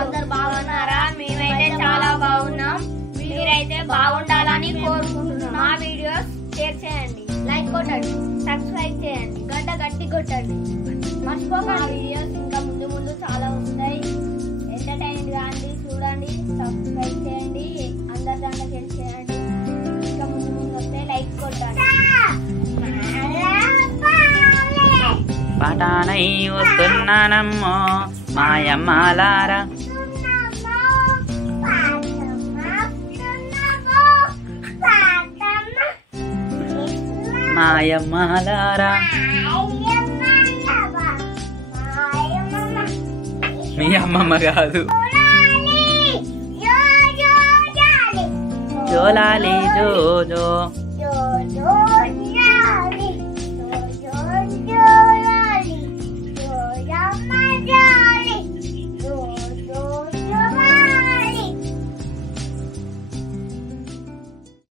అందరు బాగున్నారా? మేమైతే చాలా బాగున్నాం. మీరైతే బాగుండాలని కోరుకుంటున్నాం. మా వీడియోస్ షేర్ చేయండి, లైక్ కొట్టండి, సబ్స్క్రైబ్ చేయండి, గంట గట్టి కొట్టండి. మర్చిపోకండి. వీడియోస్ ఇంకా ముందు ముందు చాలా వస్తాయి. ఎంటర్టైన్ కాండి, చూడండి, సబ్స్క్రైబ్ చేయండి, అందరి దాంట్లో షేర్ చేయండి. ఇంకా ముందు ముందు వస్తే లైక్ కొట్టండి. పటానై వస్తున్నానమ్మో మాయమ్మలారా, మాయమ్మలారా. మీ అమ్మమ్మ కాదు, జోలాలి జోజో.